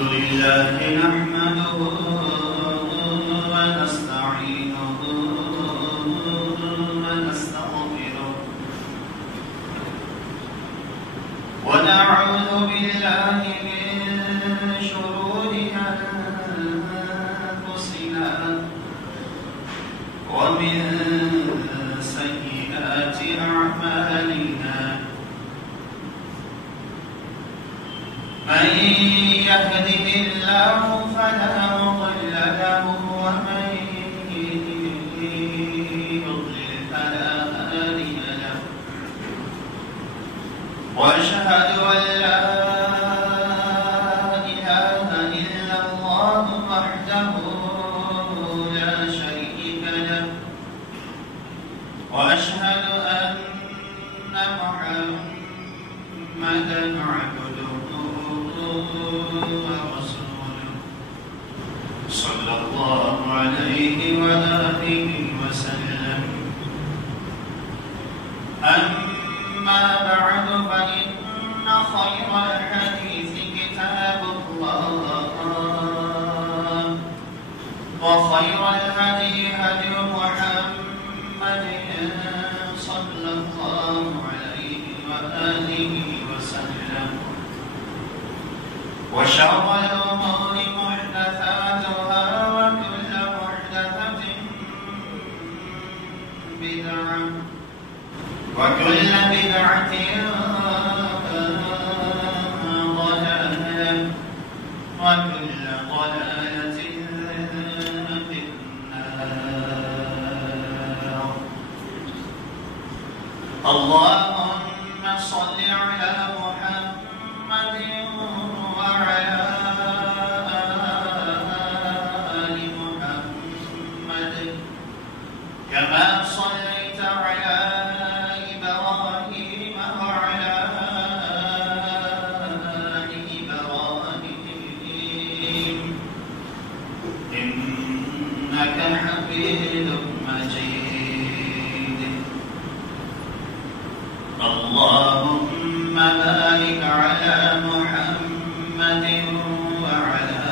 لله نحمده ونستعينه ونستغفره ونعوذ بالله من شرور أنفسنا ومن سيئات أعمالنا من يهده الله فلا مضل له ومن يضلل فلا هادي له وأشهد أن لا إله إلا الله وحده لا شريك له وأشهد أن محمدا عبده ورسوله صلى الله عليه وآله وسلم. أما بعد فإن خير الحديث كتاب الله وخير الهدي هدي محمد صلى الله عليه وآله وسلم وشر الأمور محدثاتها وكل محدثة بدعة وكل بدعة ضلالة وكل ضلالة في النار. اللهم صل على محمد وعلى آل محمد كما صليت على إبراهيم وعلى آل إبراهيم إنك حميد مجيد. اللهم بارك على محمد وعلى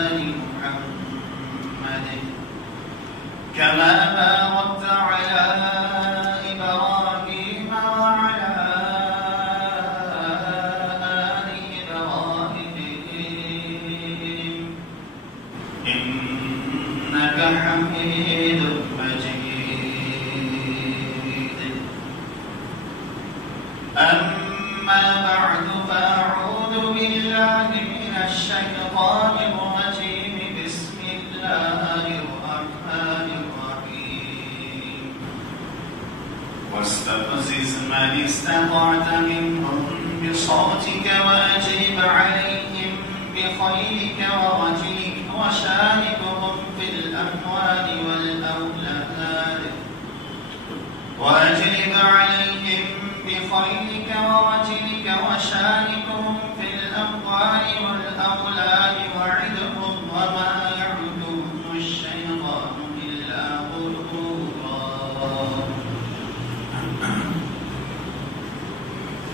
آل محمد كما باركت على إبراهيم وعلى آل إبراهيم إنك حميد مجيد. أما بعد فأعوذ بالله من الشيطان الرجيم. بسم الله الرحمن الرحيم. واستفزز من استطعت منهم بصوتك وأجلب عليهم بخيلك ورجلك وشاركهم في الأموال والأولاد وأجلب عليهم بخيلك ورجلك وشاركهم في الأموال والأولاد وعدهم وما يعدهم الشيطان إلا غرورا.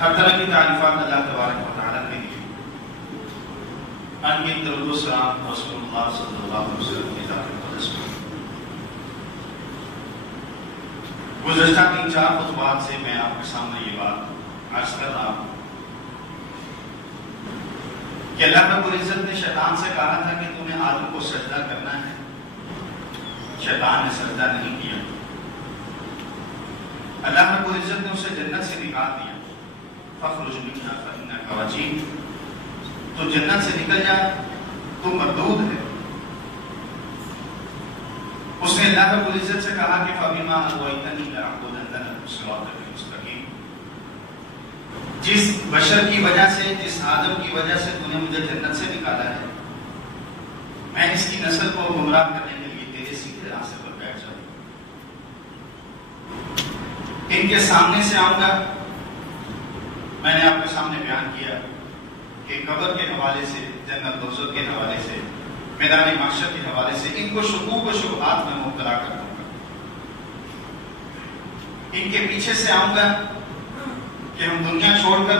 ہر طرح کی تعریفات اللہ تبارک و تعالیٰ کے لیے، ان کی درود و سلام رسول اللہ صلی اللہ علیہ وسلم کی ذات مقدس پر۔ گزشتہ 3-4 خطبات سے میں آپ کے سامنے یہ بات عرض کر رہا ہوں کہ اللہ رب العزت نے شیطان سے کہا تھا کہ تم نے آدم کو سجدہ کرنا ہے، شیطان نے سجدہ نہیں کیا۔ اللہ رب العزت نے اسے جنت سے نکال دیا، فاخرج منها فإنك رجيم، تو جنت سے نکل جا، تو مردود ہے۔ اس نے اللہ رب العزت سے کہا کہ فبما اغويتني لأقعدن لهم صراطك المستقيم، جس بشر کی وجہ سے، جس آدم کی وجہ سے تو نے مجھے جنت سے نکالا ہے، میں اس کی نسل کو گمراہ کرنے کے لیے تیرے سیدھے راستے پر بیٹھ جاؤں، ان کے سامنے سے آؤں گا۔ میں نے آپ کے سامنے بیان کیا کہ قبر کے حوالے سے، جنت دوزخ کے حوالے سے، میدان محشر کے حوالے سے ان کو شکوک و شبہات میں مبتلا کر دوں گا۔ ان کے پیچھے سے آؤں گا کہ ہم دنیا چھوڑ کر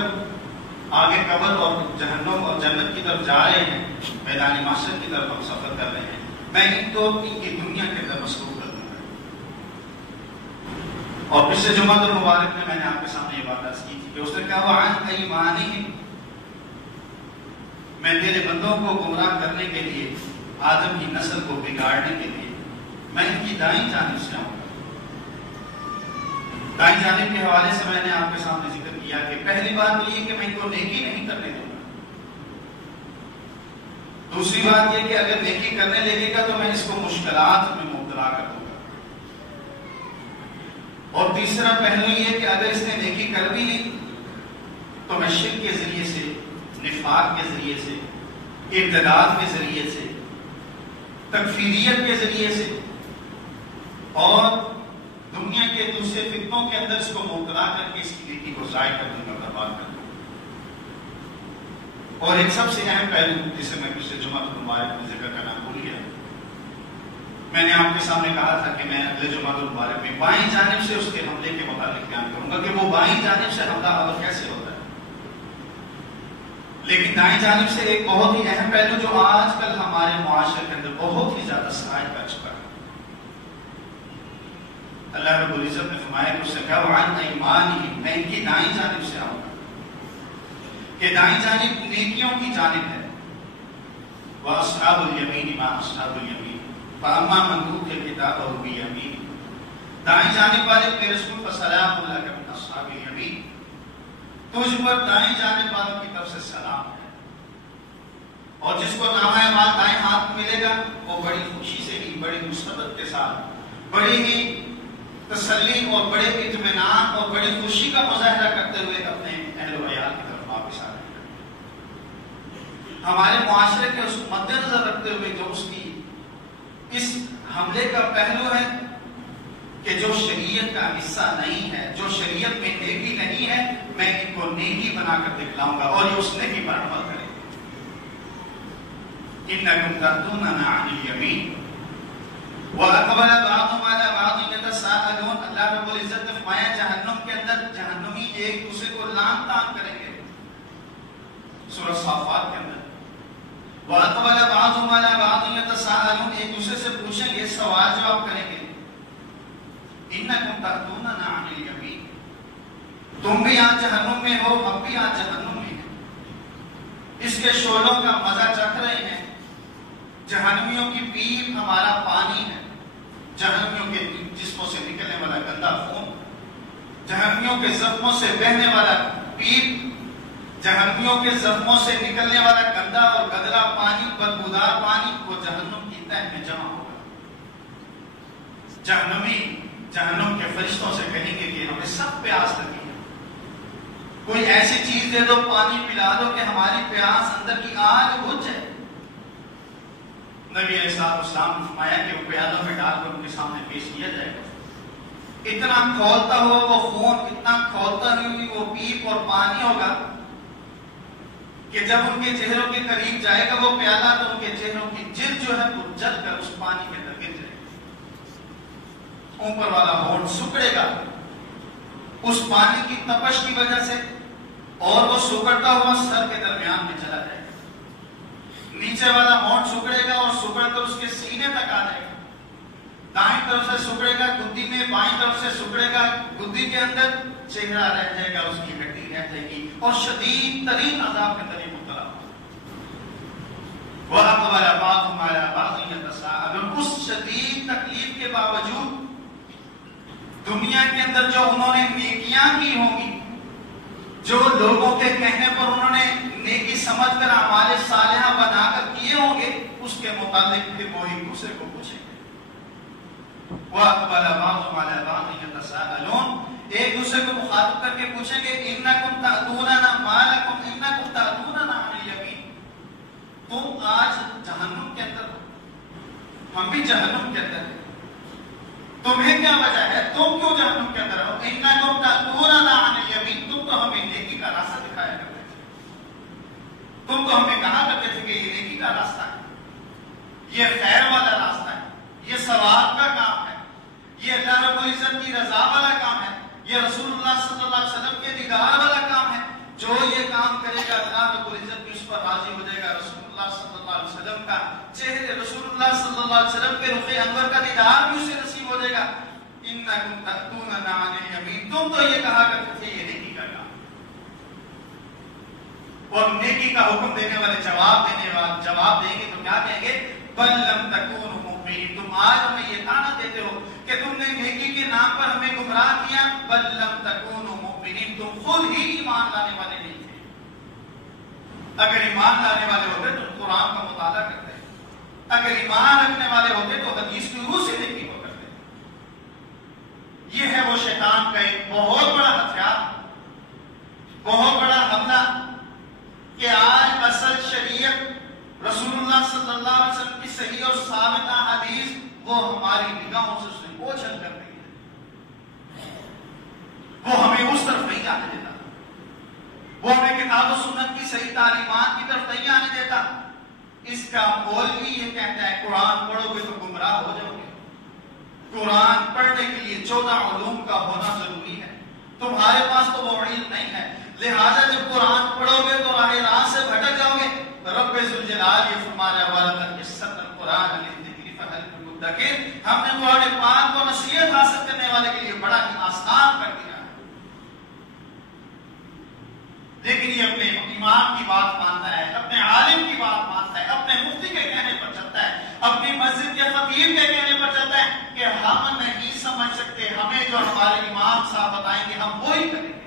آگے قبر اور جہنم اور جنت کی طرف جا رہے ہیں، میدان محشر کی طرف ہم سفر کر رہے ہیں، میں ان کو ان کی دنیا کے اندر مصروف کر دوں گا۔ اور پچھلے جمعہ المبارک میں نے آپ کے سامنے یہ بات عرض کی تھی کہ اس نے کہا وعن ایمانہم، میں تیرے بندوں کو گمراہ کرنے کے لیے، آدم کی نسل کو بگاڑنے کے لیے میں ان کی دائیں جانب سے آؤں گا۔ دائیں جانب کے حوالے سے میں نے آپ کے سامنے ذکر کیا کہ پہلی بات تو یہ کہ میں ان کو نیکی نہیں کرنے دوں گا، دوسری بات یہ کہ اگر نیکی کرنے لگے گا تو میں اس کو مشکلات میں مبتلا کر دوں گا، اور تیسرا پہلو یہ کہ اگر اس نے نیکی کر بھی لی تو میں شرک کے ذریعے سے، نفاق کے ذریعے سے، ارتداد کے ذریعے سے، تکفیریت کے ذریعے سے اور دنیا کے دوسرے فتنوں کے اندر اس کو مبتلا کر کے اس کی نیکی کو ضائع کر دوں گا، برباد کر دوں گا۔ اور ایک سب سے اہم پہلو جسے میں پچھلے جمعہ المبارک میں ذکر کرنا بھول گیا، میں نے آپ کے سامنے کہا تھا کہ میں اگلے جمعہ المبارک میں بائیں جانب سے اس کے حملے کے متعلق بیان کروں گا کہ وہ بائیں جانب سے حملہ آور کیسے ہوتا ہے۔ لیکن دائیں جانب سے ایک بہت ہی اہم پہلو جو آج کل ہمارے معاشرے کے اندر بہت ہی زیادہ سرایت کر چکا ہے، اللہ رب العزت نے فرمایا کہ اس نے کہا وعن ایمانہم، میں ان کی دائیں جانب سے آؤں گا، کہ دائیں جانب نیکیوں کی جانب ہے۔ وَأَصْحَابُ الْيَمِينِ مَا أَصْحَابُ الْيَمِينِ فَأَمَّا مَنْ أُوتِيَ كِتَابَهُ بِيَمِينِهِ، دائیں جانب والے کے رسول فَسَلَامٌ لَكَ مِنْ أَصْحَابِ الْيَمِينِ، تجھ پر دائیں جانب والوں کی طرف سے سلام ہے۔ اور جس کو نامہ اعمال دائیں ہاتھ میں ملے گا وہ بڑی خوشی سے ہی، بڑی مثبت کے ساتھ، بڑی ہی تسلی اور بڑے اطمینان اور بڑی خوشی کا مظاہرہ کرتے ہوئے اپنے اہل و عیال کی طرف واپس آ رہے ہیں۔ ہمارے معاشرے کے اس مد نظر رکھتے ہوئے جو اس کی اس حملے کا پہلو ہے کہ جو شریعت کا حصہ نہیں ہے، جو شریعت میں نیکی نہیں ہے، میں ان کو نیکی بنا کر دکھلاؤں گا اور یہ اس نیکی پر عمل کریں گے۔ إِنَّكُمْ تَأْتُونَنَا عَنِ الْيَمِينِ وَأَقْبَلَ بَعْضُهُمْ عَلَى بَعْضٍ يَتَسَاءَلُونَ، اللہ رب العزت نے فرمایا جہنم کے اندر جہنمی ایک دوسرے کو لعن طعن کریں گے، سورہ صافات کے اندر وَأَقْبَلَ بَعْضُهُمْ عَلَى بَعْضٍ يَتَسَاءَلُونَ، ایک دوسرے سے پوچھیں گے، سوال جواب کریں گے۔ إِنَّكُمْ تَأْتُونَنَا عَنِ الْيَمِينِ، تم بھی آج جہنم میں ہو، ہم بھی آج جہنم میں ہیں، اس کے شعلوں کا مزہ چکھ رہے ہیں۔ جہنمیوں کی پیپ ہمارا پانی ہے، جہنمیوں کے جسموں سے نکلنے والا گندا خون، جہنمیوں کے زخموں سے بہنے والا پیپ، جہنمیوں کے زخموں سے نکلنے والا گندا اور گدرا پانی، بدبودار پانی، وہ جہنم کی تہہ میں جمع ہوگا۔ جہنمی جہنم کے فرشتوں سے کہیں گے کہ ہمیں سخت پیاس لگی ہے، کوئی ایسی چیز دے دو، پانی پلا دو کہ ہماری پیاس اندر کی آگ بجھ جائے۔ نبی علیہ السلام نے فرمایا کہ وہ پیالوں میں ڈال کر ان کے سامنے پیش کیا جائے گا، اتنا کھولتا ہوا وہ خون، اتنا کھولتا ہوئی وہ پیپ اور پانی ہوگا کہ جب ان کے چہروں کے قریب جائے گا وہ پیالہ تو ان کے چہروں کی جلد جو ہے وہ جل کر اس پانی کے اندر گر جائے گا، اوپر والا ہونٹ سکڑے گا، اس پانی کی تپش کی وجہ سے اور وہ سکڑتا ہوا سر کے درمیان میں چلا جائے گا. نیچے والا ہونٹ سکڑے گا اور سکڑ کر اس کے سینے تک آ جائے گا. دائیں طرف سے سکڑے گا گدی میں، بائیں طرف سے سکڑے گا گدی کے اندر، چہرہ رہ جائے گا، اس کی ہڈی رہ جائے گی اور شدید ترین عذاب کے اندر مبتلا ہوگا. وَأَقْبَلَ بَعْضُهُمْ عَلَىٰ بَعْضٍ يَتَسَاءَلُونَ. اس شدید تکلیف کے باوجود دنیا کے اندر جو انہوں نے نیکیاں کی ہوں گی، جو لوگوں کے کہنے پر انہوں نے نیکی سمجھ کر اعمال صالحہ بنا کر کیے ہوں گے، اس کے متعلق پھر وہ ایک دوسرے کو پوچھیں گے. وَأَقْبَلَ بَعْضُهُمْ عَلَىٰ بَعْضٍ يَتَسَاءَلُونَ. ایک دوسرے کو مخاطب کر کے پوچھیں گے إِنَّكُمْ تَأْتُونَنَا مَا لَكُمْ إِنَّكُمْ تَأْتُونَنَا عَنِ الْيَمِينِ. تم آج جہنم کے اندر ہو، ہم بھی جہنم کے اندر ہیں، تمہیں کیا وجہ ہے، تم کیوں جہنم کے اندر ہو؟ إِنَّكُمْ تَأْتُونَنَا عَنِ الْيَمِينِ. تم تو ہمیں نیکی کا راستہ دکھایا کرتے تھے، تم تو ہمیں کہا کرتے تھے کہ یہ نیکی کا راستہ ہے، یہ خیر والا راستہ ہے، یہ ثواب کا کام ہے، یہ اللہ رب العزت کی رضا والا کام ہے، یہ رسول اللہ صلی اللہ علیہ وسلم کے دیدار والا کام ہے. جو یہ کام کرے گا اللہ رب العزت بھی اس پر راضی ہو جائے گا. رسول اللہ صلی اللہ علیہ وسلم کا چہرے، رسول اللہ صلی اللہ علیہ وسلم کے رخ انور کا دیدار بھی اسے نصیب ہو جائے گا. إِنَّكُمْ تَأْتُونَنَا عَنِ الْيَمِينِ. تم تو یہ کہا کرتے تھے یہ نیکی کا کام. اور نیکی کا حکم دینے والے جواب دیں گے تو کیا کہیں گے؟ بَلْ لَمْ تَكُونُوا مُؤْمِنِينَ. تم آج ہمیں یہ طعنہ دیتے ہو کہ تم نے نیکی کے نام پر ہمیں گمراہ کیا. بَلْ لَمْ تَكُونُوا مُؤْمِنِينَ. تم خود ہی ایمان لانے والے نہیں تھے. اگر ایمان لانے والے ہوتے تو قرآن کا مطالعہ کرتے، اگر ایمان رکھنے والے ہوتے تو حدیث کی روح سے نیکی کو کرتے. یہ ہے وہ شیطان کا ایک بہت بڑا ہتھیار، بہت بڑا حملہ، کہ آج اصل شریعت رسول اللہ صلی اللہ علیہ وسلم کی صحیح اور ثابتہ حدیث وہ ہماری نگاہوں سے اس نے اوجھل کر دی ہے. وہ ہمیں اس طرف نہیں جانے دیتا، وہ ہمیں کتاب و سنت کی صحیح تعلیمات کی طرف نہیں آنے دیتا. اس کا مولوی یہ کہتا ہے قرآن پڑھو گے تو گمراہ ہو جاؤ گے. قرآن پڑھنے کے لیے 14 علوم کا ہونا ضروری ہے. تمہارے پاس تو وہ علم نہیں ہے، لہذا جب قرآن پڑھو گے تو راہ راست سے بھٹک جاؤ گے. رب ذوالجلال یہ فرما رہا ہے وَلَقَدْ يَسَّرْنَا الْقُرْآنَ لِلذِّكْرِ فَهَلْ مِن مُدَّكِرٍ. ہم نے قرآن پاک کو نصیحت حاصل کرنے والے کے لیے بڑا ہی آسان کر دیا ہے. لیکن یہ اپنے امام کی بات مانتا ہے، اپنے عالم کی بات مانتا ہے، اپنے مفتی کے کہنے پر چلتا ہے، اپنی مسجد کے خطیب کے کہنے پر چلتا ہے کہ ہم نہیں سمجھ سکتے، ہمیں جو ہمارے امام صاحب بتائیں گے ہم وہی کریں گے.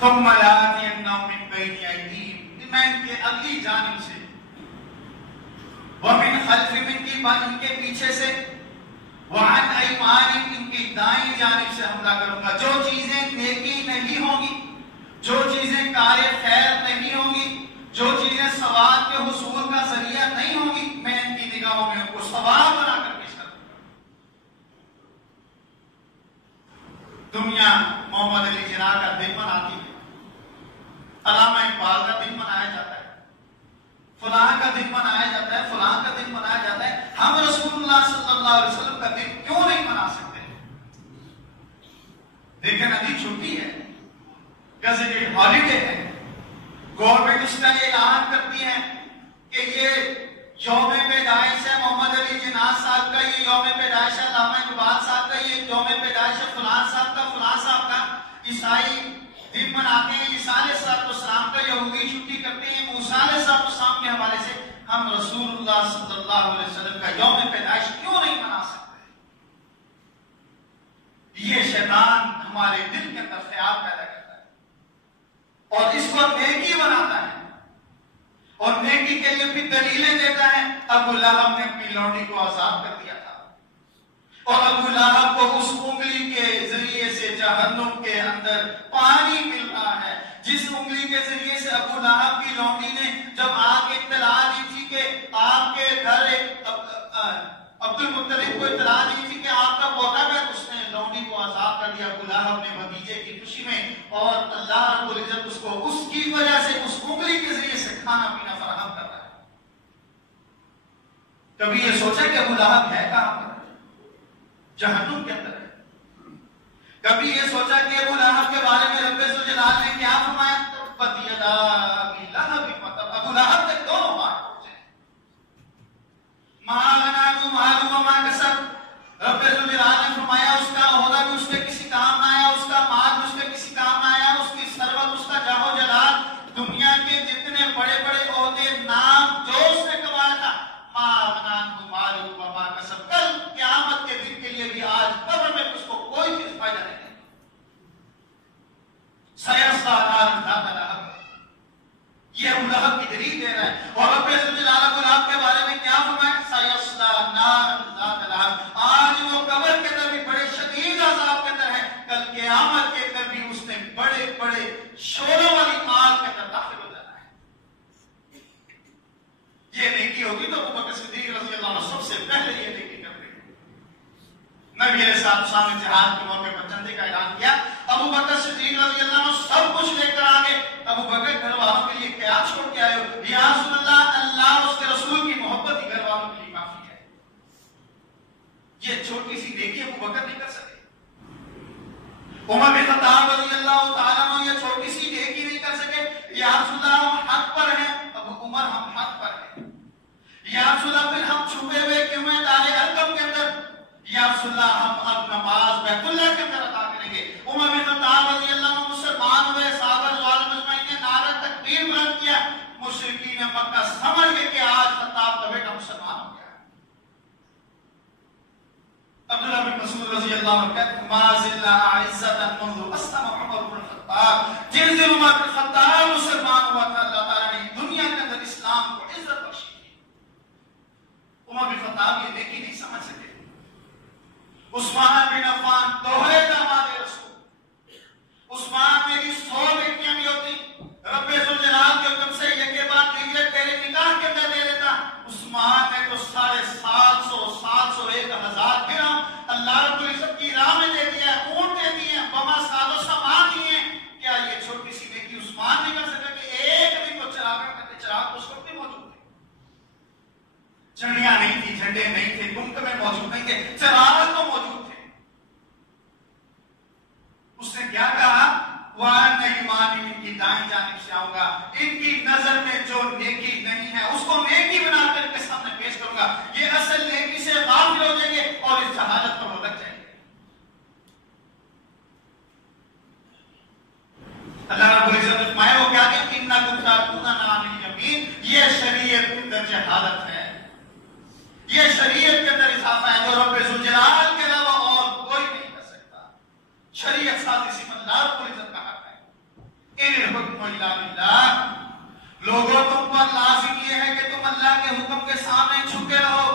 ثم لآتينهم من بين أيديهم. میں ان کے اگلی جانب سے، ومن خلفهم ان کے پیچھے سے، وعن ایمانہم ان کی دائیں جانب سے حملہ کروں گا. جو چیزیں نیکی نہیں ہوں گی، جو چیزیں کار خیر نہیں ہوں گی، جو چیزیں ثواب کے حصول کا ذریعہ نہیں ہوں گی، میں ان کی نگاہوں میں ان کو ثواب بنا کر پیش کروں گا. دنیا محمد علی جناح کا دن مناتی ہے، علامہ اقبال کا دن منایا جاتا ہے، فلاں کا دن منایا جاتا ہے، فلاں کا دن منایا جاتا ہے. ہم رسول اللہ صلی اللہ علیہ وسلم کا دن کیوں نہیں منا سکتے؟ دیکھیں ندی چھٹی ہے، گزٹڈ ہالیڈے ہے، گورنمنٹ اس کا اعلان کرتی ہے کہ یہ یوم پیدائش ہے محمد علی جناح صاحب کا، یہ یوم پیدائش ہے علامہ اقبال صاحب کا، یہ یوم پیدائش ہے فلاں صاحب کا، فلاں صاحب کا. عیسائی دن مناتے ہیں عیسیٰ علیہ السلام کا، یہودی چھٹی کرتے ہیں موسیٰ علیہ السلام کے حوالے سے. ہم رسول اللہ صلی اللہ علیہ وسلم کا یوم پیدائش کیوں نہیں منا سکتے؟ یہ شیطان ہمارے دل کے اندر خیال پیدا کرتا ہے اور اس کو نیکی بناتا ہے اور نیکی کے لیے بھی دلیلیں دیتا ہے. ابو لہب نے اپنی لونڈی کو آزاد کر دیا تھا اور ابو لہب کو اس انگلی کے ذریعے سے جہنم کے اندر پانی مل رہا ہے. جس انگلی کے ذریعے سے ابو لہب کی لونڈی نے جب آ کے اطلاع دی تھی کہ آپ کے گھر عبد المطلب کو اطلاع دی تھی کہ آپ کا پوتا ہے، اس نے لونڈی کو آزاد کر دیا ابو لہب نے بھتیجے کی خوشی میں، اور اللہ رب العزت اس کو اس کی وجہ سے اس انگلی کے ذریعے سے کھانا پینا فراہم کر رہا ہے. کبھی یہ سوچا کہ ابو لہب ہے کہاں پر؟ جہنم کے اندر ہے. کبھی یہ سوچا کہ ابو لہب کے بارے میں رب ذوالجلال نے کیا فرمایا؟ تبت یدا ابی لہب وتب، ابو لہب کے دونوں ہاتھ ٹوٹ جائیں. ما اغنی عنہ مالہ وما کسب، رب ذوالجلال نے فرمایا اس کا عہدہ بھی اس کے کسی کام نہ آیا، اس کا مال بھی اس کے کسی کام نہ آیا، اس کی ثروت، اس کا جاہ و جلال، دنیا کے جتنے بڑے بڑے عہدے، نام جو اس نے کمایا تھا، ما اغنی عنہ مالہ وما کسب، کل قیامت کے دن کے لیے بھی آج قبر میں اس کو کوئی چیز فائدہ نہیں دے. سیصلی نارا ذات لہب، یہ ابو لہب کی دلیل دے رہا ہے. اور رب ذوالجلال ابو لہب کے بارے میں کیا فرمایا؟ سیصلی نارا ذات لہب، آج وہ قبر کے اندر بھی بڑے شدید عذاب کے اندر ہے، کل قیامت کے اندر بھی اس نے بڑے بڑے شعلوں والی آگ کے اندر داخل ہو جانا ہے. یہ نیکی ہوگی تو ابو بکر صدیق رضی اللہ عنہ سب سے پہلے یہ نیکی کر رہے ہیں. نبی علیہ السلام نے جہاد کے موقع پر چندے کا اعلان کیا، ابو بکر صدیق رضی اللہ عنہ سب کچھ لے کر آگے. ابو بکر گھر والوں کے لیے کیا چھوڑ کے آئے ہو؟ یا رسول اللہ، اللہ اس کے رسول کی محبت ہی گھر والوں کے لیے کافی ہے. یہ چھوٹی سی نیکی ابو بکر نہیں کر سکے. عمر بن خطاب رضی اللہ تعالیٰ عنہ یہ چھوٹی سی نیکی نہیں کر سکے. یا رسول اللہ ہم حق پر ہیں، ابو عمر ہم حق پر ہیں. یا رسول اللہ پھر ہم چھپے ہوئے کیوں ہیں دار ارقم کے اندر؟ یا رسول اللہ ہم اب نماز بیت اللہ کے اندر ادا کریں گے. عمر بن خطاب رضی اللہ عنہ مسلمان ہوئے، صحابہ رضوان مجمعین نے نعرہ تکبیر بلند کیا، مشرکین مکہ سمجھ گئے کہ آج خطاب کا بیٹا مسلمان ہو گیا. عبداللہ بن مسعود رضی اللہ عنہ کہتے ہیں ما زلنا عزتا منذ اسلم عمر بن الخطاب، جس دن عمر بن الخطاب مسلمان ہوا تھا اللہ تعالیٰ نے دنیا کے اندر اسلام کو عزت بخشی تھی. عمر بن الخطاب یہ نیکی نہیں سمجھ سکے. عثمان بن عفان دوہرے داماد رسول، عثمان میری 100 بیٹیاں بھی ہوتی، رب ذوالجلال کے حکم سے یہ کے بعد دیگر تیرے نکاح کے اندر دے دیتا. عثمان نے تو 750 700 1000 درہم اللہ رب العزت کی راہ میں دے دیا، اونٹ دے دیے، بما ساز و سامان دیے. کیا یہ چھوٹی سی نیکی عثمان نہیں کر سکتا کہ ایک دن کو چراغ کرتے؟ چراغ اس وقت بھی موجود تھے، چڑیاں نہیں تھی، جھنڈے نہیں تھے، گمکمے موجود نہیں تھے، چراغ تو موجود تھے. اس نے کیا کہا؟ وَأَنَّ ایمان ان کی دائیں جانب سے آؤں گا، ان کی نظر میں جو نیکی نہیں ہے اس کو نیکی بنا کر کے سامنے پیش کروں گا. یہ اصل نیکی سے غافل ہو جائیں گے اور اس جہالت پر وہ لگ جائیں گے. اللہ رب العزت نے فرمایا وہ کیا کہ انکم تاتون عن الیمین، یہ شریعت کے اندر جہالت ہے، یہ شریعت کے اندر اضافہ ہے جو رب ذوالجلال کے علاوہ اور کوئی نہیں کر سکتا. شریعت سازی صرف اللہ رب العزت کا حق ہے. ان الحکم الا للہ، لوگوں تم پر لازم یہ ہے کہ تم اللہ کے حکم کے سامنے جھکے رہو.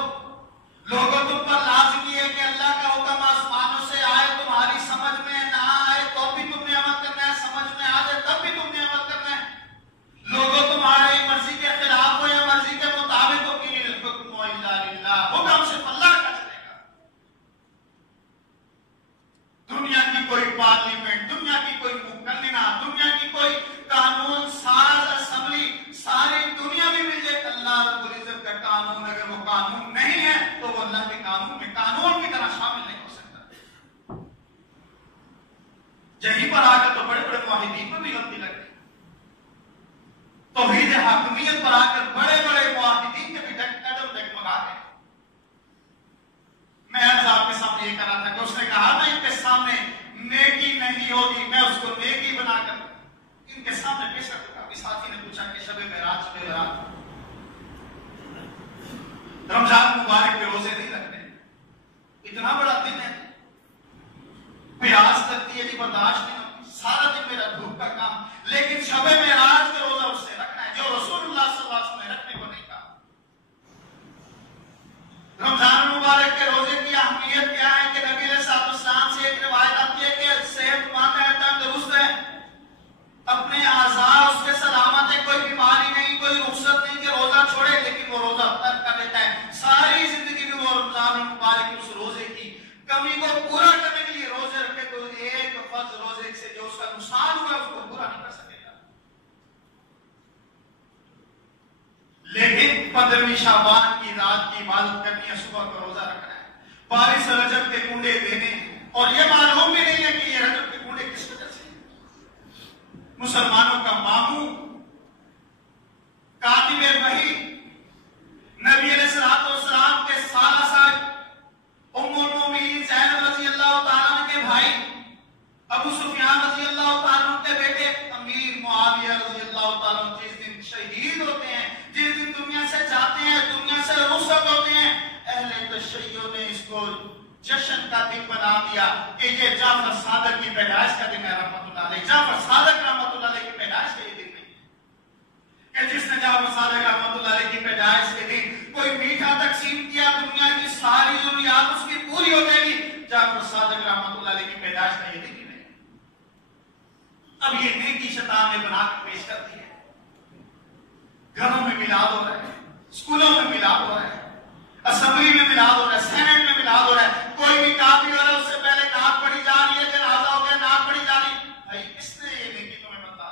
لوگوں تم پر لازم یہ ہے کہ اللہ کا حکم آسمانوں سے آئے، تمہاری سمجھ میں نہ آئے تو بھی تم نے عمل کرنا ہے، سمجھ میں آ جائے تب بھی تم نے عمل کرنا ہے. لوگوں تمہاری مرضی کے خلاف ہو یا مرضی کے مطابق ہو، ان الحکم الا للہ، حکم صرف اللہ کا چلے گا. دنیا کی کوئی پارلیمنٹ، دنیا کی کوئی مکلنہ، دنیا کی کوئی قانون ساز اسمبلی، ساری دنیا میں مل جائے، اللہ رب العزت کا قانون اگر وہ قانون نہیں ہے تو وہ اللہ کے قانون میں قانون کی طرح شامل نہیں ہو سکتا. یہیں پر آ کر تو بڑے بڑے معاہدین پر بھی غلطی لگ گئی. توحید حاکمیت پر آ کر بڑے بڑے معاہدین کے بھی قدم ڈگمگا گئے. میں آج آپ کے سامنے یہ کر رہا تھا کہ اس نے کہا میں ان کے سامنے نیکی نہیں ہوگی، میں اس کو نیکی بنا کر ان کے سامنے پیش کر دوں گا. اس ساتھی نے پوچھا کہ شب معراج رمضان مبارک کے روزے نہیں رکھتے، اتنا بڑا دن ہے، پیاس لگتی ہے جی، برداشت نہیں ہوتی، سارا دن میرا دھوپ کا کام، لیکن شب معراج کا روزہ اس سے رکھنا ہے جو رسول اللہ صلی اللہ علیہ وسلم نے رکھنے کو نہیں کہا. رمضان مبارک کے روزے کی اہمیت کیا ہے کہ نبی علیہ السلام سے ایک روایت آتی ہے کہ صحت مند ہے، تندرست ہے، اپنے اعضاء اس کے سلامت ہے، کوئی بیماری نہیں، کوئی رخصت نہیں کہ روزہ چھوڑے، لیکن وہ روزہ ترک کر دیتا ہے. ساری زندگی میں وہ رمضان مبارک کے اس روزے کی کمی کو پورا کرنے کے لیے روزے رکھے تو ایک فرض روزے سے جو اس کا نقصان ہوا ہے اس کو پورا نہیں کر سکے گا. لیکن 15ویں شعبان کی رات کی عبادت کرنی ہے، صبح کو روزہ رکھنا ہے، 22 رجب کے کنڈے دینے ہیں، اور یہ معلوم بھی نہیں ہے کہ یہ رجب کے گھوڑے کس وجہ سے مسلمانوں کا ماموں کاتب وحی نبی علیہ السلام کے سالہ ساج ام المومنین زینب رضی اللہ تعالیٰ عنہ کے بھائی ابو سفیان رضی اللہ تعالیٰ عنہ کے بیٹے امیر معاویہ رضی اللہ تعالیٰ عنہ جس دن شہید ہوتے ہیں، جس دن دنیا سے جاتے ہیں، دنیا سے رخصت ہوتے ہیں، اہل تشیع نے اس کو جشن کا دن بنا دیا کہ یہ جعفر صادق کی پیدائش کا دن ہے رحمۃ اللہ علیہ۔ جعفر صادق رحمۃ اللہ علیہ کی پیدائش کا یہ دن نہیں ہے کہ جس نے جعفر صادق رحمۃ اللہ علیہ کی پیدائش کے دن کوئی میٹھا تقسیم کیا دنیا کی ساری ضروریات اس کی پوری ہو جائے گی۔ جعفر صادق رحمۃ اللہ علیہ کی پیدائش کا یہ دن ہی نہیں۔ اب یہ نیکی شیطان نے بنا کر پیش کر دی ہے۔ گھروں میں میلاد ہو رہا ہے، اسکولوں میں میلاد ہو رہا ہے، اسمبلی میں میلاد ہو رہا ہے، سینٹ میں میلاد ہو رہا ہے، کوئی بھی کام بھی ہو رہا ہے اس سے پہلے نعت پڑھی جا رہی ہے، جنازہ ہو گیا نعت پڑھی جا رہی ہے۔ بھائی کس نے یہ نیکی تمہیں بتا؟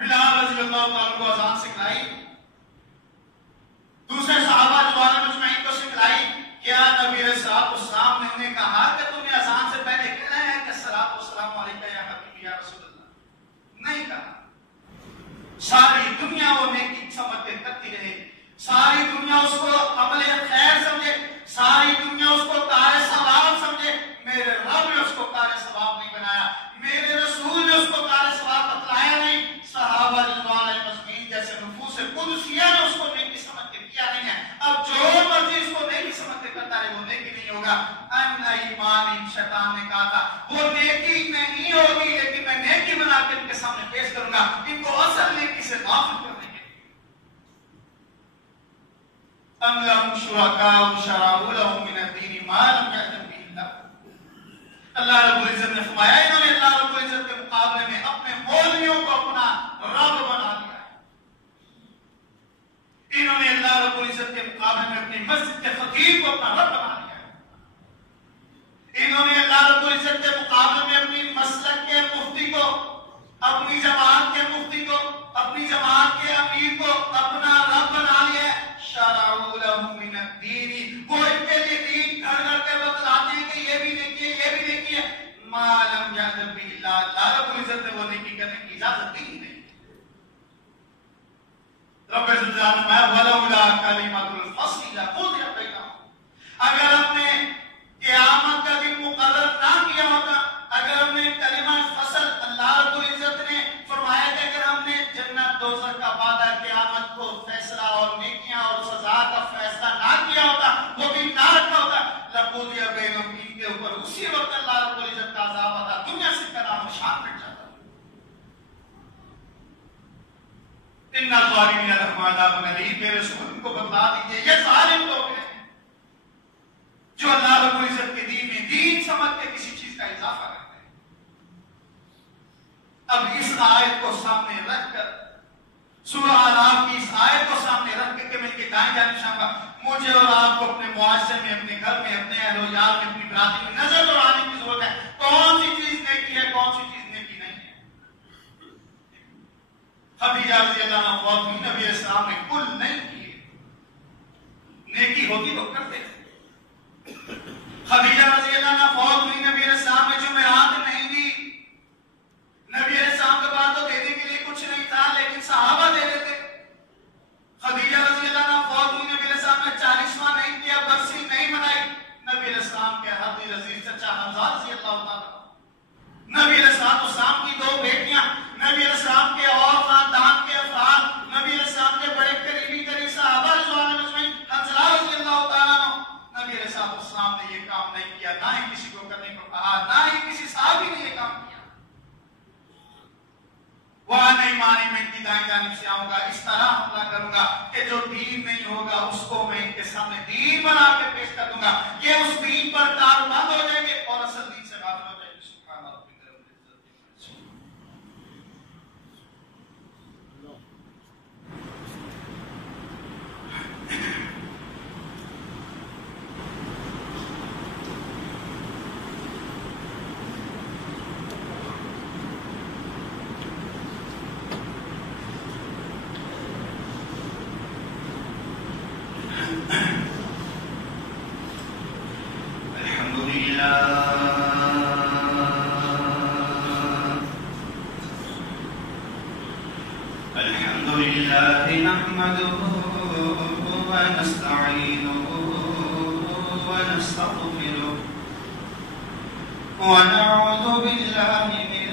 بلال رضی اللہ تعالیٰ کو اذان سکھلائی، دوسرے صحابہ رضوان مجمعین کو سکھلائی، کیا نبی علیہ السلام نے انہیں کہا کہ تمہیں اذان سے پہلے کہنا ہے کہ الصلاۃ والسلام علیک یا حبیبی یا رسول اللہ؟ نہیں کہا۔ ساری دنیا وہ نیکی سمجھ کے کرتی رہے، ساری دنیا اس کو عمل خیر سمجھے، ساری دنیا اس کو کار ثواب سمجھے۔ میرے رب نے اس کو کار ثواب نہیں بنایا، میرے رسول نے اس کو کار ثواب بتلایا نہیں، صحابہ رضوان مجمعین جیسے نفوس قدسیہ نے اس کو نیکی سمجھ کے کیا نہیں ہے۔ اب جو مرضی اس کو نیکی سمجھ کے کرتا ہے وہ نیکی نہیں ہوگا۔ ان ایمان شیطان نے کہا تھا وہ نیکی نہیں ہوگی، لیکن میں نیکی بنا کے ان کے سامنے پیش کروں گا، ان کو اصل نیکی سے غافل کر دیں گے۔ ام لهم شرکاء شرعوا لهم من الدین ما لم یأذن به اللہ۔ اللہ رب العزت نے فرمایا انہوں نے اللہ رب العزت کے مقابلے میں اپنے مولویوں کو اپنا رب بنا لیا ہے، انہوں نے اللہ رب العزت کے مقابلے میں اپنی مسجد کے خطیب کو اپنا رب بنا لیا ہے، انہوں نے اللہ رب العزت کے مقابلے میں اپنی مسلک کے مفتی کو، اپنی جماعت کے مفتی کو، اپنی جماعت کے امیر کو اپنا رب بنا لیا ہے۔ شرعوا لهم من الدین، وہ ان کے لیے دین گھر گھر کے بتلاتے ہیں کہ یہ بھی نیکی ہے، یہ بھی نیکی ہے، ما لم یأذن به اللہ، اللہ رب العزت نے وہ نیکی کرنے کی اجازت دی ہی نہیں۔ رب العزت نے فرمایا ولولا کلمۃ الفصل لقضی بینہم، اگر ہم نے قیامت کا دن مقرر نہ کیا ہوتا، اگر ہم نے کلمہ فصل، اللہ رب العزت نے فرمایا کہ اگر ہم نے جنت دوزخ کا وعدہ قیامت کو فیصلہ اور نیکیاں اور سزا کا فیصلہ نہ کیا ہوتا، وہ بھی نہ رکھا ہوتا، لقضی بینہم، ان کے اوپر اسی وقت اللہ رب العزت کا عذاب آتا، دنیا سے کرام و شان مٹ جاتا۔ ان الظالمین لهم عذاب الیم، میرے رسول ان کو بتلا دیجئے یہ ظالم لوگ ہیں جو اللہ رب العزت کے دین میں دین سمجھ کے کسی چیز کا اضافہ کرتے ہیں۔ اب اس آیت کو سامنے رکھ کر، سورہ اعراف کی اس آیت کو سامنے رکھ کے میں کے دائیں جانب چاہوں گا، مجھے اور آپ کو اپنے معاشرے میں، اپنے گھر میں، اپنے اہل و عیال میں، اپنی برادری میں نظر دوڑانے کی ضرورت ہے، کون سی چیز نیکی ہے، کون سی چیز نیکی نہیں ہے۔ خدیجہ رضی اللہ عنہ فوت ہوئی، نبی علیہ السلام نے کل نہیں کیے، نیکی ہوتی تو کرتے تھے۔ خدیجہ رضی اللہ عنہ فوت ہوئی، نبی علیہ السلام نے جمعرات نہیں دی، نبی علیہ السلام کے پاس تو دینے کے لیے کچھ نہیں تھا لیکن صحابہ دے دیتے۔ خدیجہ رضی اللہ عنہ فوت ہوئی، نبی علیہ السلام نے 40واں نہیں کیا، برسی نہیں منائی، نبی علیہ السلام کے حدیث عزیز چچا حمزہ رضی اللہ تعالیٰ، نبی علیہ السلام کی 2 بیٹیاں، نبی علیہ السلام کے اور خاندان کے افراد، نبی علیہ السلام کے بڑے قریبی صحابہ رضوان مجمعین، حنظلہ رضی اللہ تعالیٰ عنہ، نبی علیہ السلام نے یہ کام نہیں کیا، نہ ہی کسی کو کرنے کو کہا، نہ ہی کسی صحابی نے یہ کام کیا۔ وہاں نہیں مانی میں ان کی دائیں جانب سے آؤں گا، اس طرح حملہ کروں گا کہ جو دین نہیں ہوگا اس کو میں ان کے سامنے دین بنا کے پیش کر دوں گا، یہ اس دین پر کار بند ہو جائیں گے اور اصل دین سے غافل ہو جائیں گے۔ سبحان اللہ۔ الحمد لله نحمده ونستعينه ونستغفره ونعوذ بالله من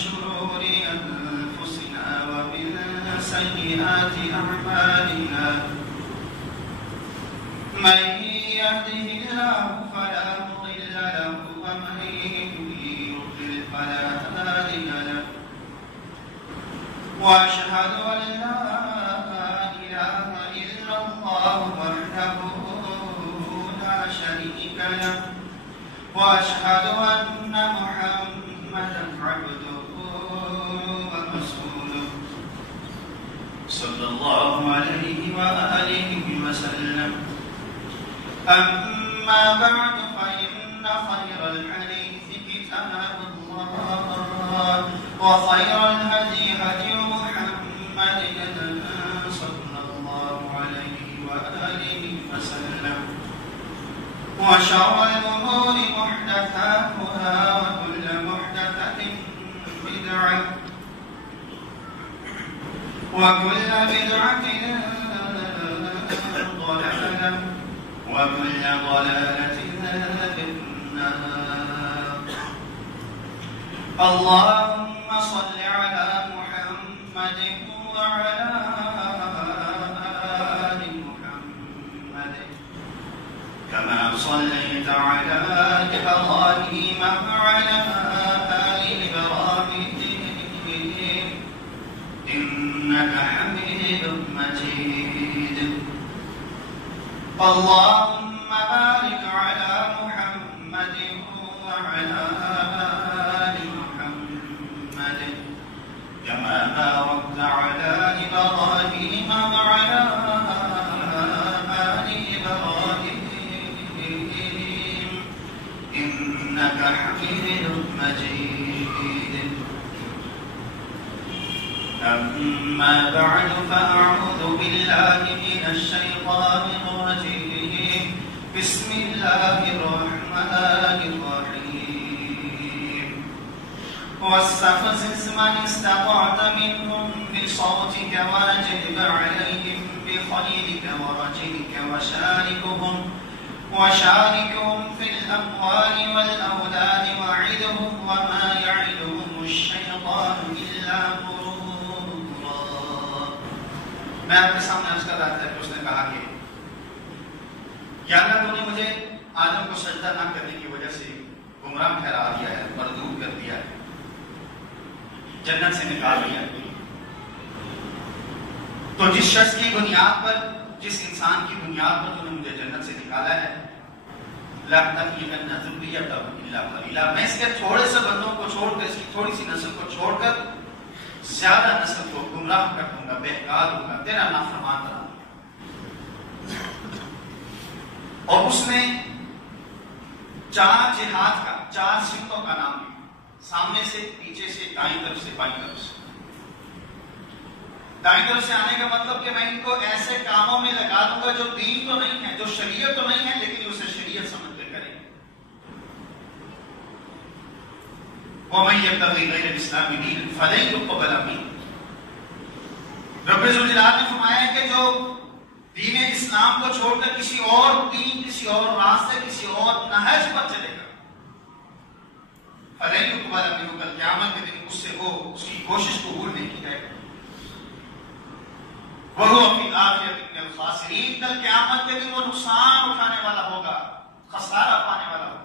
شرور أنفسنا ومن سيئات أعمالنا من يهده الله فلا مضل له ومن يضلل فلا هادي له وأشهد أن لا إله إلا الله وحده لا شريك له وأشهد أن محمدا عبده ورسوله صلى الله عليه وآله وسلم. أما بعد فإن خير الحديث كتاب الله وخير الهدي هدي محمد صلى الله عليه وآله وسلم وشر الأمور محدثاتها وكل محدثة بدعة وكل بدعة ضلالة وكل ضلالة في النار. اللهم صل على محمد وعلى آل محمد كما صليت على إبراهيم وعلى آل إبراهيم إنك حميد مجيد. اللهم بارك على محمد وعلى آل محمد كما باركت على إبراهيم وعلى آل إبراهيم إنك حميد مجيد. أما بعد فأعوذ بالله من الشيطان الرجيم. بسم الله الرحمن الرحيم. واستفزز من استطعت منهم بصوتك واجلب عليهم بخيلك ورجلك وشاركهم في الأموال والأولاد وعدهم وما يعدهم الشيطان إلا غرورا. میں آپ کے سامنے عرض کر رہا تھا کہ اس نے کہا کہ یا اللہ تو نے مجھے آدم کو سجدہ نہ کرنے کی وجہ سے گمراہ ٹھہرا دیا ہے، مردود کر دیا ہے، جنت سے نکال دیا ہے. تو جس شخص کی بنیاد پر، جس انسان کی بنیاد پر تو نے مجھے جنت سے نکالا ہے، لَأَحْتَمِلَنَّ ذُرِّيَّتَهُ إِلَّا قَلِيلًا، میں اس کے تھوڑے سے بندوں کو چھوڑ کر، اس کی تھوڑی سی نسل کو چھوڑ کر زیادہ نسل کو گمراہ کر دوں گا، بہکا دوں گا، تیرا نافرمان بنا دوں گا. اور اس نے 4 جہاد کا، 4 سمتوں کا نام لیا، سامنے سے، پیچھے سے، دائیں طرف سے، بائیں طرف سے. دائیں طرف سے آنے کا مطلب کہ میں ان کو ایسے کاموں میں لگا دوں گا جو دین تو نہیں ہے، جو شریعت تو نہیں ہے، لیکن اسے شریعت سمجھ کر کریں گے. وَمَن يَبْتَغِي غَيْرَ الْإِسْلَامِ دِينًا فَلَن يُقْبَلَ مِنْهُ. رب ذوالجلال نے فرمایا کہ جو دین اسلام کو چھوڑ کر کسی اور دین، کسی اور راستے، کسی اور نہج پر چلے گا، فَلَن يُقْبَلَ مِنْهُ، کل قیامت کے دن اس سے وہ اس کی کوشش قبول نہیں کی جائے گی. وَهُوَ فِي الْآخِرَةِ مِنَ الْخَاسِرِينَ، کل قیامت کے دن وہ نقصان اٹھانے والا ہوگا، خسارہ پانے والا ہوگا.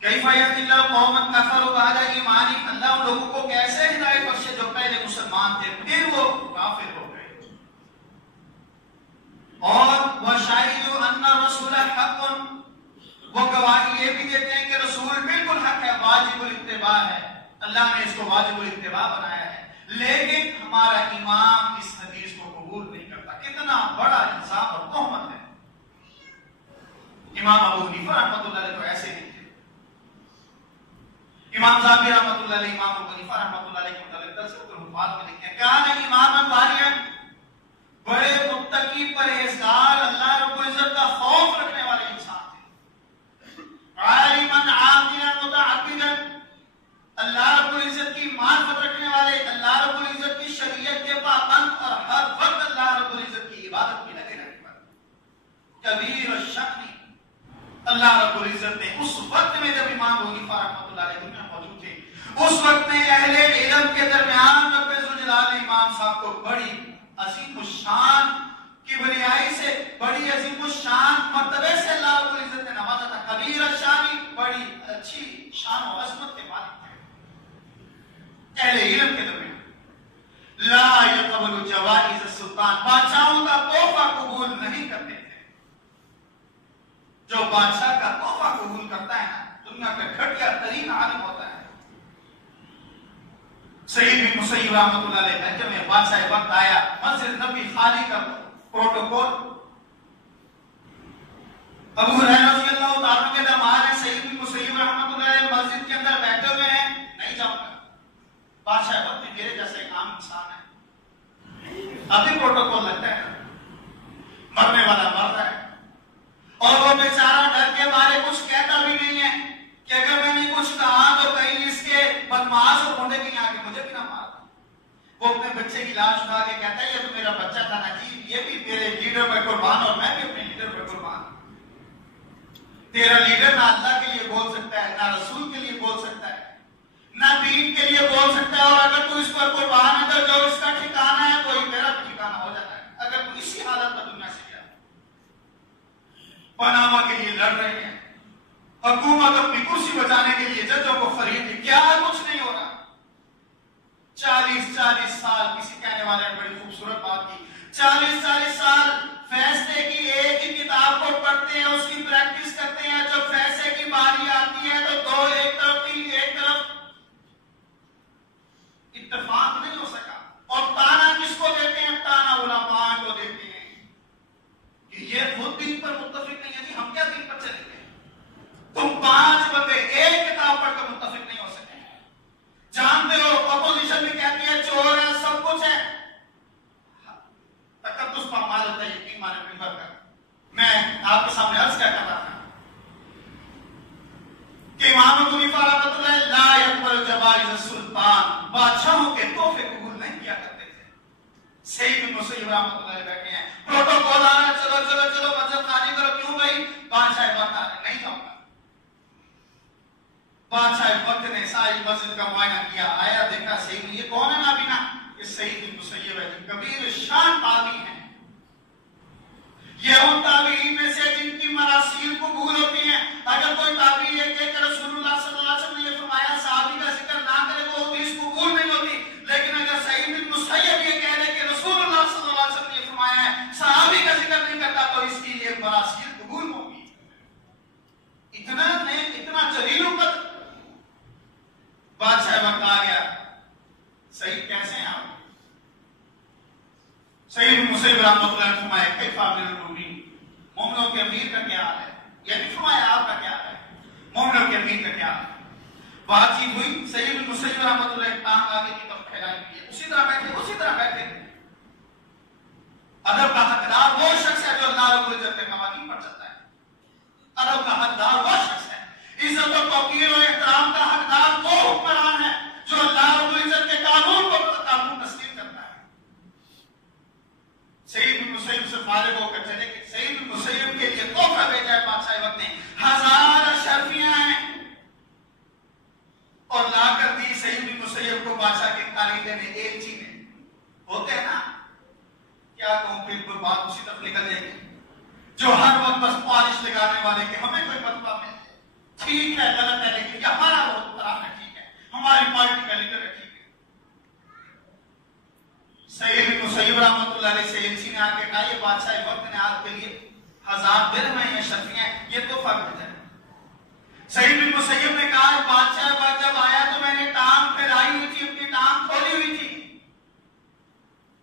كَيْفَ يَهْدِي اللَّهُ قَوْمًا كَفَرُوا بَعْدَ إِيمَانِهِمْ، اللہ ان لوگوں کو کیسے ہدایت بخشے جو پہلے مسلمان تھے پھر وہ کافر ہو گئے. اور وَشَاهِدُوا أَنَّ الرَّسُولَ حَقٌّ، وہ گواہی یہ بھی دیتے ہیں کہ رسول بالکل حق ہے، واجب الاتباع ہے، اللہ نے اس کو واجب الاتباع بنایا ہے، لیکن ہمارا امام اس حدیث کو قبول نہیں کرتا. کتنا بڑا الزام اور تہمت ہے. امام ابو حنیفہ رحمۃ اللہ علیہ تو ایسے نہیں تھے. امام ذہبی رحمۃ اللہ علیہ، امام ابو حنیفہ رحمۃ اللہ علیہ کے متعلق تذکرۃ الحفاظ میں لکھتے ہیں کان اماما واریعا، بڑے متقی پرہیزگار، اللہ رب العزت کا خوف رکھنے والے انسان تھے. عالما عاقلا متعبدا، اللہ رب العزت کی معرفت رکھنے والے، اللہ رب العزت کی شریعت کے پابند کبیر الشأن. اللہ رب العزت نے اس وقت میں جب امام ابو حنیفہ رحمۃ اللہ علیہ دنیا موجود تھے، اس وقت میں اہل علم کے درمیان رب ذوالجلال نے امام صاحب کو بڑی عظیم الشان کبریائی سے، بڑی عظیم الشان مرتبے سے اللہ رب العزت نے نوازا تھا. کبیر الشان، بڑی اچھی شان و عظمت کے مالک تھے اہل علم کے درمیان. لا يقبل جوائز السلطان، بادشاہوں کا تحفہ قبول نہیں کرتے تھے. جو بادشاہ کا تحفہ قبول کرتا ہے نا، دنیا کا گھٹیا ترین عالم ہوتا ہے. سعید بن مسیب رحمۃ اللہ علیہ بھیجے میں بادشاہ وقت آیا، مسجد نبی خالی کا پروٹوکول. ابو ہریرہ رضی اللہ تعالیٰ کے دماغ ہے، سعید بن مسیب رحمۃ اللہ علیہ مسجد کے اندر بیٹھے ہوئے ہیں، نہیں جاؤں گا. بادشاہ وقت میرے جیسے ایک عام انسان ہے، ابھی پروٹوکول لگتا ہے، مرنے والا مرتا ہے، اور وہ بیچارہ ڈر کے مارے کچھ کہتا بھی نہیں ہے کہ اگر میں نے کچھ کہا تو کہیں اس کے بدماش اور بھونڈے کے آگے مجھے بھی نہ مار. وہ اپنے بچے کی لاش اٹھا کے کہتا ہے یہ تو میرا بچہ تھا نا جی، یہ بھی میرے لیڈر پہ قربان اور میں بھی اپنے لیڈر پہ قربان. تیرا لیڈر نہ اللہ کے لیے بول سکتا ہے، نہ رسول کے لیے بول سکتا ہے، نہ دین کے لیے بول سکتا ہے، اور اگر تو اس پر قربان ہے تو جو اس کا ٹھکانہ ہے وہی میرا بھی ٹھکانہ ہو جاتا ہے. اگر تو اسی حالت میں دنیا سے گیا، پاناما کے لیے لڑ رہے ہیں، حکومت اپنی کرسی بچانے کے لیے ججوں کو خرید دی، کیا کچھ نہیں ہو رہا. 40 سال، کسی کہنے والے نے بڑی خوبصورت بات کی، 40 سال فیصلے کی ایک ہی کتاب کو پڑھتے ہیں، اس کی پریکٹس کرتے ہیں، جب فیصلے کی باری آتی ہے تو دو ایک طرف تین ایک طرف، اتفاق نہیں ہو سکا. اور تانا کس کو دیتے ہیں؟ تانا علماء کو دیتے ہیں کہ یہ خود دین پر متفق نہیں ہے جی، ہم کیا دین پر چلیں گے. تم 5 بندے ایک کتاب پڑھ کر متفق نہیں ہو سکے. جانتے ہو اپوزیشن بھی کہتی ہے چور ہے، سب کچھ ہے، تقدس پر مال ہوتا ہے، یقین مانے ممبر کا. میں آپ کے سامنے عرض کیا کرتا تھا کہ امام ابو حنیفہ رحمۃ اللہ لا يقبل جوائز السلطان، بادشاہوں کے تحفے قبول نہیں کیا کرتے تھے. سعید بن مسیب رحمۃ اللہ بیٹھے ہیں، پروٹوکول آ رہا ہے، چلو چلو چلو مسجد خالی کرو. کیوں بھائی؟ بادشاہ وقت آ رہے، نہیں جاؤں گا. بادشاہ وقت نے ساری مسجد کا معائنہ کیا، آیا دیکھا سعید، یہ کون ہے نابینا؟ یہ سعید بن مسیب ہے، کبیر شان تابعی ہیں. یہ ان تابعین میں سے جن کی مراسیل قبول ہوتی ہیں. اگر کوئی تابعی یہ کہے کہ رسول اللہ صلی اللہ علیہ وسلم نے یہ فرمایا، صحابی کا ذکر نہ کرے وہ حدیث قبول نہیں ہوتی. لیکن اگر سعید بن مسیب یہ کہہ دے کہ رسول اللہ صلی اللہ علیہ وسلم نے یہ فرمایا ہے، صحابی کا ذکر نہیں کرتا، تو اس کی یہ مراسیل قبول ہوگی. اتنا جلیل امت. بادشاہ وقت آ گیا، سعید کیسے ہیں آپ؟ سعید بن مسیب رحمۃ اللہ نے فرمایا کیف امیر المؤمنین، مومنوں کے امیر کا کیا حال ہے؟ یہ نہیں فرمایا آپ کا کیا حال ہے، مومنوں کے امیر کا کیا حال ہے. بات چیت ہوئی، سعید بن مسیب رحمۃ اللہ نے ٹانگ آگے کی طرف پھیلائی ہوئی ہے، اسی طرح بیٹھے. ادب کا حقدار وہ شخص ہے جو اللہ رب العزت کے قوانین پر چلتا ہے. ادب کا حقدار وہ شخص ہے، عزت و توقیر و احترام کا حقدار وہ حکمران ہے جو اللہ رب العزت کے قانون کو قانون تسلیم کرتا ہے. سعید بن مسیب سے فارغ ہو کر چلے کہ سعید بن مسیب کے لیے تحفہ بھیجا ہے بادشاہ وقت نے، 1000 اشرفیاں ہیں، اور لا کر دی سعید بن مسیب کو بادشاہ کی تعلیم دینے ایلچی نے. ہوتے ہیں نا، کیا کہوں، پھر کوئی بات اسی طرف نکل جائے گی، جو ہر وقت بس پالش لگانے والے کہ ہمیں کوئی فتویٰ مل جائے، ٹھیک ہے غلط ہے لیکن یہ ہمارا حکمران ہے، ٹھیک ہے ہماری پارٹی کا لیڈر ہے، ٹھیک ہے. سعید بن مسیب رحمۃ اللہ علیہ سے ایلچی نے آ کے کہا یہ بادشاہ وقت نے آپ کے لیے 1000 درہم ہیں، اشرفیاں ہیں، یہ تحفہ بھیجا ہے. سعید بن مسیب نے کہا بادشاہ وقت جب آیا تو میں نے ٹانگ پھیلائی ہوئی تھی، اپنی ٹانگ کھولی ہوئی تھی.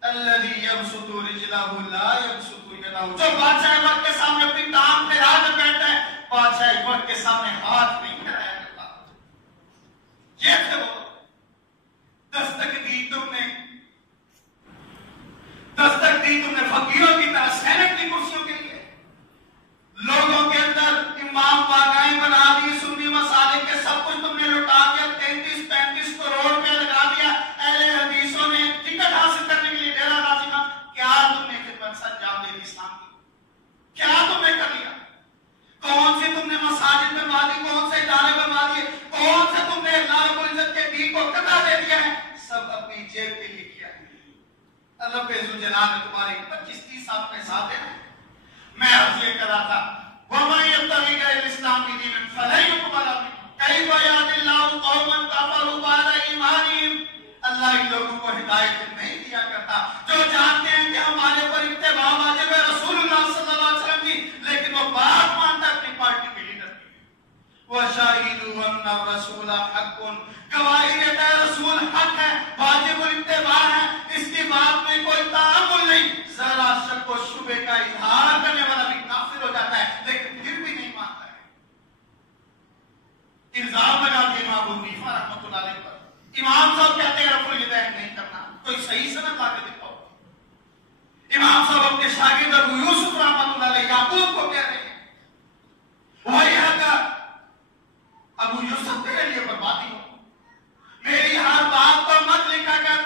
الذی یبسط رجلہ لا یبسط یدہ، جو بادشاہ وقت کے سامنے اپنی ٹانگ پھیلا کر بیٹھتا ہے، بادشاہ وقت کے سامنے ہاتھ نہیں پھیلایا کرتا. یہ تھے وہ. دستک دی تم نے فقیروں کی طرح سینٹ کی کرسیوں کے لیے، لوگوں کے اندر امام باغائیں بنا دی، سنی مسالک کے سب کچھ تم نے لٹا دیا، 33-35 کروڑ روپے لگا دیا. اہل حدیثوں نے ٹکٹ حاصل کرنے کے لیے ڈیرہ غازی خان، کیا تم نے خدمت سر جام دے دی اسلام کی؟ کیا تم نے رب ذوالجلال نے تمہارے 25-30 سال کا حساب دینا ہے. میں عرض یہ کر رہا تھا وَمَن يَبْتَغِ غَيْرَ الْإِسْلَامِ دِينًا فَلَن يُقْبَلَ مِنْهُ كَيْفَ يَهْدِي اللَّهُ قَوْمًا كَفَرُوا بَعْدَ إِيمَانِهِمْ. اللہ ان لوگوں کو ہدایت نہیں دیا کرتا جو جانتے ہیں کہ ہمارے پر اتباع واجب ہے رسول اللہ صلی اللہ علیہ وسلم کی، لیکن وہ بات مانتا ہے اپنی پارٹی کے لیڈر کی. وَشَهِدُوا أَنَّ الرَّسُولَ حَقٌّ، گواہی دیتا ہے رسول حق ہے، واجب الاتباع ہے، اس کی بات میں کوئی تعامل نہیں. ذرا شک و شبہ کا اظہار کرنے والا بھی کافر ہو جاتا ہے لیکن پھر بھی نہیں مانتا ہے. الزام لگا دیا امام ابو حنیفہ رحمۃ اللہ علیہ پر. امام صاحب کہتے ہیں رفع الیدین نہیں کرنا، کوئی صحیح سند لا کے دکھاؤ. امام صاحب اپنے شاگرد ابو یوسف رحمۃ اللہ علیہ یعقوب کو کہہ رہے ہیں وہی حق ابو یوسف تیرے لیے بربادی ہو، میری ہر بات پر مت لکھا کر.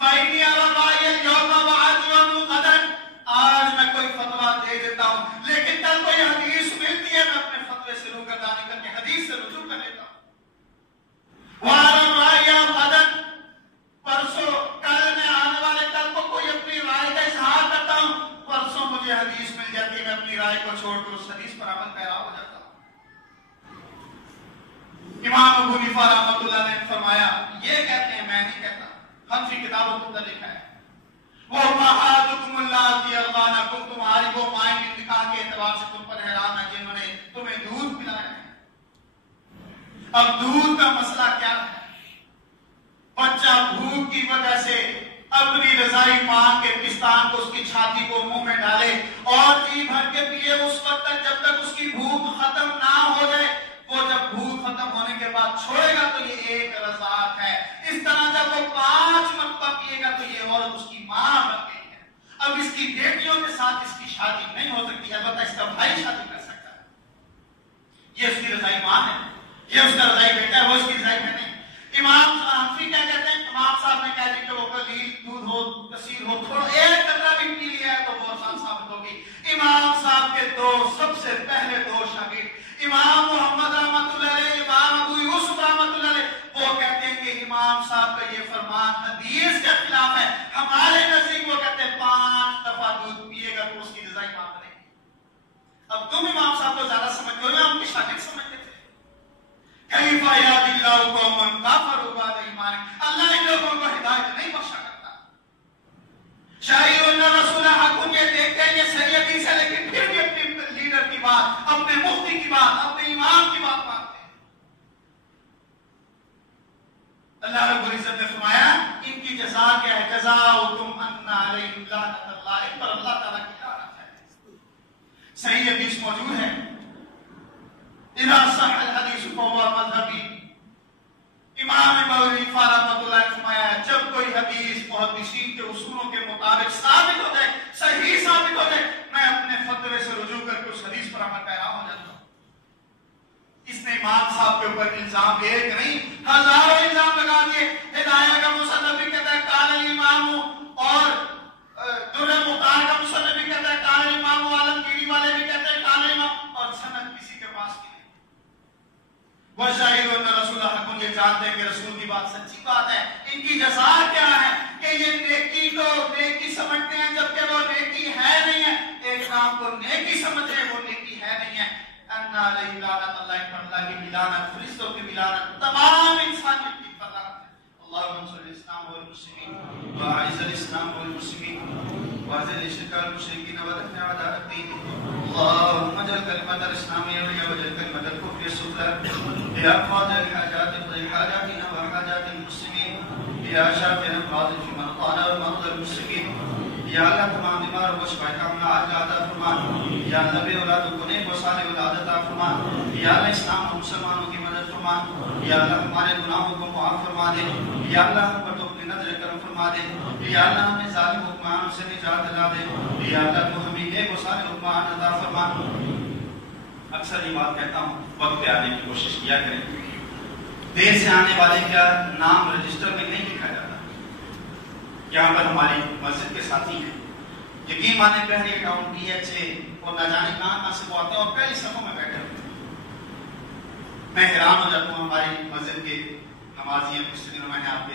فَإِنِّي أَرَى رَأْيَ الْيَوْمَ وَأَجْوَنُ غَدًا، آج میں کوئی فتویٰ دے دیتا ہوں لیکن کل کوئی حدیث ملتی ہے میں اپنے فتوے سے روگردانی کر کے حدیث سے رجوع کر لیتا ہوں. وَأَرَى الرَّأْيَ غَدًا، پرسوں کل میں آنے والے کل کو کوئی اپنی رائے کا اظہار کرتا ہوں، پرسوں مجھے حدیث مل جاتی ہے میں اپنی رائے کو چھوڑ کر اس حدیث پر عمل پیرا ہو جاتا ہوں. امام ابو حنیفہ رحمۃ اللہ نے فرمایا یہ کہتے ہیں میں نہیں کہتا، حنفی کتابوں کے اندر لکھا ہے وہ امہاتکم اللاتی ارضعنکم، تمہاری وہ مائیں بھی نکاح کے اعتبار سے تم پر حرام ہے جنہوں نے تمہیں دودھ پلایا ہے. اب دودھ کا مسئلہ کیا ہے؟ بچہ بھوک کی وجہ سے اپنی رضائی ماں کے پستان کو اس کی چھاتی کو منہ میں ڈالے اور جی بھر کے پیے اس وقت تک جب تک اس کی بھوک ختم نہ ہو جائے. وہ جب بھوک ختم ہونے کے بعد چھوڑے گا تو یہ ایک رضاعت ہے. اس طرح جب وہ 5 مرتبہ پیے گا تو یہ عورت اس کی ماں بن گئی ہے. اب اس کی بیٹیوں کے ساتھ اس کی شادی نہیں ہو سکتی، البتہ اس کا بھائی شادی کر سکتا ہے. یہ اس کی رضائی ماں ہے، یہ اس کا رضائی بیٹا ہے، وہ اس کی رضائی بہن ہے. امام حنفی کیا کہتے ہیں؟ امام صاحب نے کہا کہ وہ قلیل دودھ ہو کثیر ہو تھوڑا ایک قطرہ بھی پی لیا ہے تو وہ آسان ثابت ہوگی. امام صاحب کے سب سے پہلے 2 شاگرد امام محمد رحمۃ اللہ علیہ، امام ابو یوسف رحمۃ اللہ علیہ، وہ کہتے ہیں کہ امام صاحب کا یہ فرمان حدیث کے خلاف ہے. ہمارے نزدیک وہ کہتے ہیں 5 دفعہ دودھ پیے گا تو اس کی رضائی ماں بنے گی. اب تم امام صاحب کو زیادہ سمجھتے ہو، ہم کی شاگرد سمجھتے تھے. کیف یہدی اللہ قوما کفروا بعد ایمانہم، اللہ ان لوگوں کو ہدایت نہیں بخشا کرتا. شاہدوا ان رسول حق، یہ دیکھتے ہیں یہ صحیح حدیث ہے لیکن پھر بھی اپنے لیڈر کی بات، اپنے مفتی کی بات، اپنے امام کی بات مانتے ہیں. اللہ رب العزت نے فرمایا ان کی جزا کیا ہے؟ جزاؤکم ان علیہم لعنت اللہ، ان پر اللہ تعالیٰ کی لعنت ہے. صحیح حدیث موجود ہے. اذا صح الحدیث فهو مذہبی. امام ابو حنیفہ رحمۃ اللہ نے فرمایا جب کوئی حدیث محدثین کے اصولوں کے مطابق ثابت ہو جائے، صحیح ثابت ہو جائے، میں اپنے فتوے سے رجوع کر کے اس حدیث پر عمل پیرا ہو جاتا ہوں. اس نے امام صاحب کے اوپر الزام ایک نہیں ہزاروں الزام لگا دیے. ہدایہ کا مصنف بھی کہتا ہے قال الامام، اور درر مختار کا مصنف بھی کہتا ہے قال الامام، عالمگیری والے بھی کہتے ہیں قال الامام، اور سند کسی کے پاس نہیں. وَشَاهِدُ أَنَّ رَسُولَ حَقٌّ، یہ جانتے ہیں کہ رسول کی بات سچی بات ہے. ان کی جزا کیا ہے کہ یہ نیکی کو نیکی سمجھتے ہیں جبکہ وہ نیکی ہے نہیں ہے. ایک کام کو نیکی سمجھ رہے وہ نیکی ہے نہیں ہے. ان علیہ لعنت اللہ، پر اللہ کی لعنت، فرشتوں کی لعنت، تمام انسانیت کی لعنت. اللهم صل على الاسلام والمسلمين واعز الاسلام والمسلمين واذل الشرك والمشركين ودفع اعداء الدين. اللهم اجعل كلمة الاسلام العليا واجعل كلمة الكفر السفلى. يا قاضي الحاجات اقضي حاجاتنا وحاجات المسلمين. يا شافي الامراض في مرضانا ومرضى المسلمين. یا اللہ تمام بیماروں کو شفا کاملہ عاجلہ عطا فرما. یا اللہ بے اولادوں کو نیک و صالح اولاد عطا فرما. یا اللہ اسلام و مسلمانوں کی مدد فرما. یا اللہ ہمارے گناہوں کو معاف فرما دے. یا اللہ ہم پر تو اپنی نظر کرم فرما دے. یا اللہ ہمیں ظالم حکمرانوں سے نجات دلا دے. یا اللہ تو ہمیں نیک و صالح حکمران عطا فرما. اکثر یہ بات کہتا ہوں وقت پہ آنے کی کوشش کیا کریں. دیر سے آنے والے کا نام رجسٹر میں نہیں لکھا جاتا. یہاں پر ہماری مسجد کے ساتھی ہیں، یقین مانے پہلے ٹاؤن پی ایچ اے اور نہ جانے کہاں سے وہ آتے ہیں اور پہلی صفوں میں بیٹھے ہوتے ہیں. میں حیران ہو جاتا ہوں. ہماری مسجد کے نمازی ہیں، کچھ دنوں میں نے آپ کے